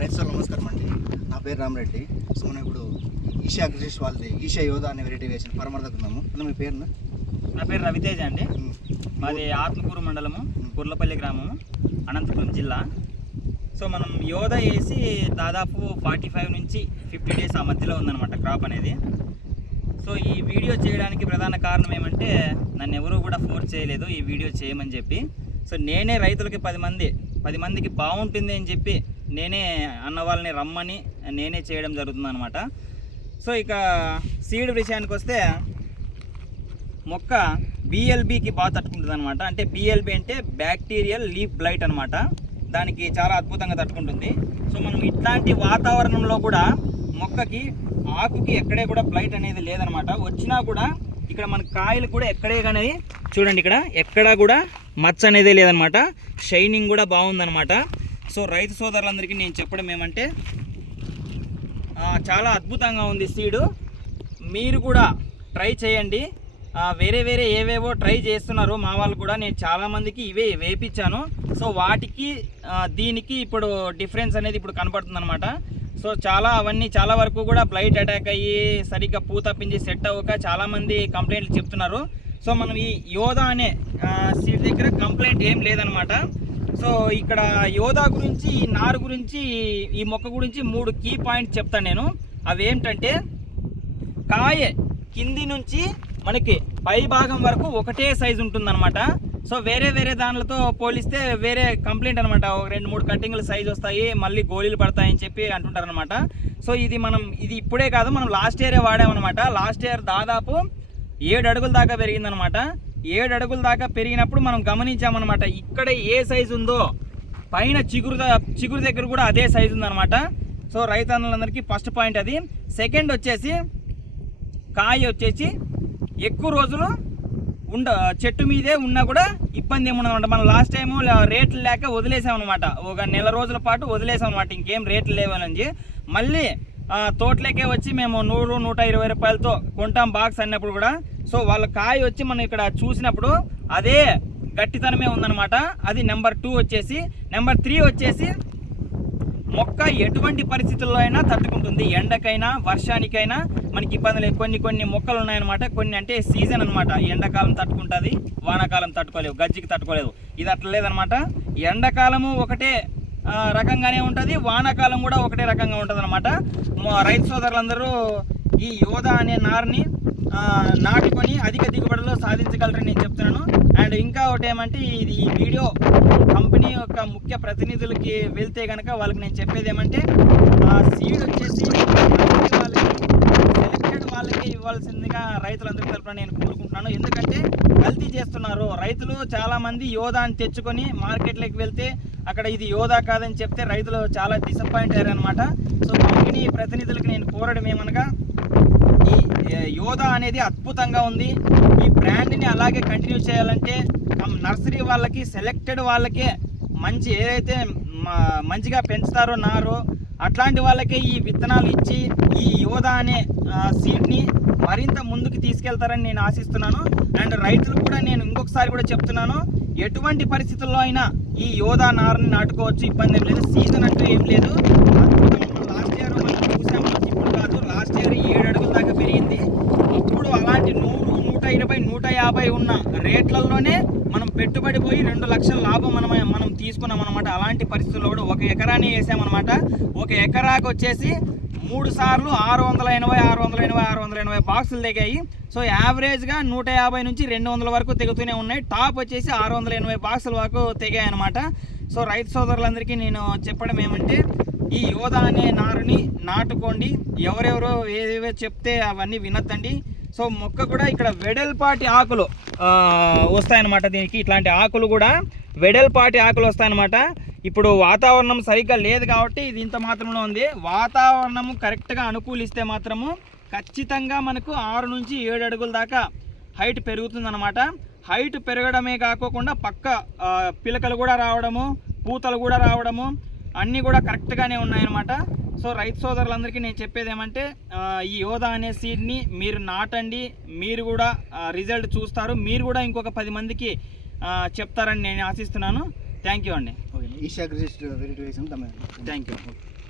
రైతు సార్ నమస్కారం అండి. నా పేరు రామరెడ్డి. సో మనం ఇప్పుడు ఈషా అగ్రిస్ వాళ్ళది ఈషా యోధ అనే వెరైటీ వేసిన పరమర్ దగ్గర ఉన్నాము. అన్న మీ పేరున? నా పేరు రవితేజ అండి. మాది ఆత్మకూరు మండలము, కుర్లపల్లి గ్రామము, అనంతపురం జిల్లా. సో మనం యోధ వేసి దాదాపు 45 నుంచి 50 డేస్ ఆ మధ్యలో ఉందన్నమాట క్రాప్ అనేది. సో ఈ వీడియో చేయడానికి ప్రధాన కారణం ఏమంటే, నన్ను ఎవరూ కూడా ఫోర్స్ చేయలేదు ఈ వీడియో చేయమని చెప్పి. సో నేనే రైతులకి 10 మందికి బాగుంటుంది అని చెప్పి నేనే అన్న వాళ్ళని రమ్మని నేనే చేయడం జరుగుతుంది అనమాట. సో ఇక సీడ్ విషయానికి వస్తే, మొక్క బిఎల్బికి బాగా తట్టుకుంటుంది అనమాట. అంటే బిఎల్బి అంటే బ్యాక్టీరియల్ లీఫ్ బ్లైట్ అనమాట. దానికి చాలా అద్భుతంగా తట్టుకుంటుంది. సో మనం ఇట్లాంటి వాతావరణంలో కూడా మొక్కకి ఆకుకి ఎక్కడే కూడా బ్లైట్ అనేది లేదనమాట. వచ్చినా కూడా ఇక్కడ మన కాయలు కూడా ఎక్కడే కానీ చూడండి, ఇక్కడ ఎక్కడా కూడా మచ్చ అనేది లేదనమాట. షైనింగ్ కూడా బాగుందనమాట. సో రైతు సోదరులందరికీ నేను చెప్పడం ఏమంటే, చాలా అద్భుతంగా ఉంది సీడు. మీరు కూడా ట్రై చేయండి. వేరే ఏవేవో ట్రై చేస్తున్నారు మా వాళ్ళు కూడా. నేను చాలామందికి ఇవే వేపించాను. సో వాటికి దీనికి ఇప్పుడు డిఫరెన్స్ అనేది ఇప్పుడు కనపడుతుంది అనమాట. సో అవన్నీ చాలా వరకు కూడా బ్లైట్ అటాక్ అయ్యి సరిగ్గా పూత పిండి సెట్ అవ్వక చాలామంది కంప్లైంట్లు చెప్తున్నారు. సో మనం ఈ యోధ అనే సీడ్ దగ్గర కంప్లైంట్ ఏం లేదనమాట. సో ఇక్కడ యోధ గురించి, ఈ నారు గురించి, ఈ మొక్క గురించి 3 కీ పాయింట్స్ చెప్తాను నేను. అవి ఏమిటంటే, కాయ కింది నుంచి మనకి పై భాగం వరకు ఒకటే సైజు ఉంటుందన్నమాట. సో వేరే దానిలతో పోలిస్తే వేరే కంప్లైంట్ అనమాట. 2-3 కట్టింగ్లు సైజు వస్తాయి, మళ్ళీ గోళీలు పడతాయని చెప్పి అంటుంటారనమాట. సో ఇది ఇప్పుడే కాదు, మనం లాస్ట్ ఇయరే వాడామన్నమాట. లాస్ట్ ఇయర్ దాదాపు 7 అడుగుల దాకా పెరిగిందనమాట. 7 అడుగుల దాకా పెరిగినప్పుడు మనం గమనించామన్నమాట, ఇక్కడ ఏ సైజు ఉందో పైన చిగురు దగ్గర కూడా అదే సైజు ఉందన్నమాట. సో రైతన్నలందరికీ ఫస్ట్ పాయింట్ అది. సెకండ్ వచ్చేసి, కాయ వచ్చేసి ఎక్కువ రోజులు చెట్టు మీదే ఉన్నా కూడా ఇబ్బంది ఏముండదన్నమాట. మనం లాస్ట్ టైము రేట్లు లేక వదిలేసామన్నమాట. ఒక నెల రోజుల పాటు వదిలేసామన్నమాట, ఇంకేం రేట్లు లేవని. మళ్ళీ తోటలోకే వచ్చి మేము 100-120 రూపాయలతో కొంటాం బాక్స్ అన్నప్పుడు కూడా. సో వాళ్ళ కాయ వచ్చి మనం ఇక్కడ చూసినప్పుడు అదే గట్టితనమే ఉందన్నమాట. అది నెంబర్ 2 వచ్చేసి. నెంబర్ 3 వచ్చేసి, మొక్క ఎటువంటి పరిస్థితుల్లో అయినా తట్టుకుంటుంది. ఎండకైనా వర్షానికైనా మనకి ఇబ్బంది లేదు. కొన్ని మొక్కలు ఉన్నాయన్నమాట. కొన్ని అంటే సీజన్ అనమాట. ఎండాకాలం తట్టుకుంటుంది, వానాకాలం తట్టుకోలేవు, గజ్జికి తట్టుకోలేదు. ఇది అట్లా లేదనమాట. ఎండాకాలము ఒకటే రకంగానే ఉంటుంది, వానాకాలం కూడా ఒకటే రకంగా ఉంటుంది అనమాట. రైతు సోదరులందరూ ఈ యోధ అనే నారుని నాటుకొని అధిక దిగుబడులు సాధించగలరని నేను చెప్తున్నాను. అండ్ ఇంకా ఒకటి ఏమంటే, ఈ వీడియో కంపెనీ యొక్క ముఖ్య ప్రతినిధులకి వెళ్తే కనుక వాళ్ళకి నేను చెప్పేది ఏమంటే, సీడ్ వచ్చేసి సెలెక్టెడ్ వాళ్ళకి ఇవ్వాల్సిందిగా రైతులందరి తరఫున నేను కోరుకుంటున్నాను. ఎందుకంటే కల్తీ చేస్తున్నారు రైతులు. చాలామంది యోధ అని తెచ్చుకొని మార్కెట్లోకి వెళ్తే అక్కడ ఇది యోధ కాదని చెప్తే రైతులు చాలా డిసప్పాయింట్ అయ్యారనమాట. సో కంపెనీ ప్రతినిధులకి నేను కోరడం ఏమనగా, ఈ యోధ అనేది అద్భుతంగా ఉంది. ఈ బ్రాండ్ని అలాగే కంటిన్యూ చేయాలంటే నర్సరీ వాళ్ళకి, సెలెక్టెడ్ వాళ్ళకే మంచి ఏదైతే మంచిగా పెంచుతారో నారు, అట్లాంటి వాళ్ళకే ఈ విత్తనాలు ఇచ్చి ఈ యోధ అనే సీడ్ని మరింత ముందుకు తీసుకెళ్తారని నేను ఆశిస్తున్నాను. అండ్ రైతులు కూడా నేను ఇంకొకసారి కూడా చెప్తున్నాను, ఎటువంటి పరిస్థితుల్లో అయినా ఈ యోధ నారుని నాటుకోవచ్చు, ఇబ్బంది ఏం లేదు. సీజన్ అంటూ ఏం లేదు. లాస్ట్ ఇయర్ మనం చూసాము, ఇప్పుడు కాదు, లాస్ట్ ఇయర్ 7 అడుగుల దాకా పెరిగింది. ఇప్పుడు అలాంటి 100, 120, 150 ఉన్న రేట్లలోనే మనం పెట్టుబడి పోయి 2 లక్షల లాభం మనం తీసుకున్నాం అనమాట. అలాంటి పరిస్థితుల్లో కూడా 1 ఎకరాన్ని వేసామన్నమాట. 1 ఎకరాకు వచ్చేసి 3 సార్లు 680 బాక్సులు తెగాయి. సో యావరేజ్గా 150 నుంచి 200 వరకు తెగుతూనే ఉన్నాయి. టాప్ వచ్చేసి 680 బాక్సుల వరకు తెగాయి అనమాట. సో రైతు సోదరులందరికీ నేను చెప్పడం ఏమంటే, ఈ యోధ అనే నారుని నాటుకోండి. ఎవరెవరో ఏవేవో చెప్తే అవన్నీ వినొద్దండి. సో మొక్క కూడా ఇక్కడ వెడల్పాటి ఆకులు వస్తాయన్నమాట. దీనికి ఇట్లాంటి ఆకులు కూడా వెడల్పాటి ఆకులు వస్తాయన్నమాట. ఇప్పుడు వాతావరణం సరిగ్గా లేదు కాబట్టి ఇది ఇంత మాత్రంలో ఉంది. వాతావరణము కరెక్ట్గా అనుకూలిస్తే మాత్రము ఖచ్చితంగా మనకు 6 నుంచి 7 అడుగుల దాకా హైట్ పెరుగుతుందన్నమాట. హైట్ పెరగడమే కాకుండా పక్క పిలకలు కూడా రావడము, పూతలు కూడా రావడము అన్నీ కూడా కరెక్ట్గానే ఉన్నాయన్నమాట. సో రైతు సోదరులందరికీ నేను చెప్పేది ఏమంటే, ఈ యోధ అనే సీడ్ని మీరు నాటండి. మీరు కూడా రిజల్ట్ చూస్తారు. మీరు కూడా ఇంకొక 10 మందికి చెప్తారని నేను ఆశిస్తున్నాను. థ్యాంక్ యూ అండి. ఈషా అగ్రిస్ వెరైటీ వేసాం. Thank you.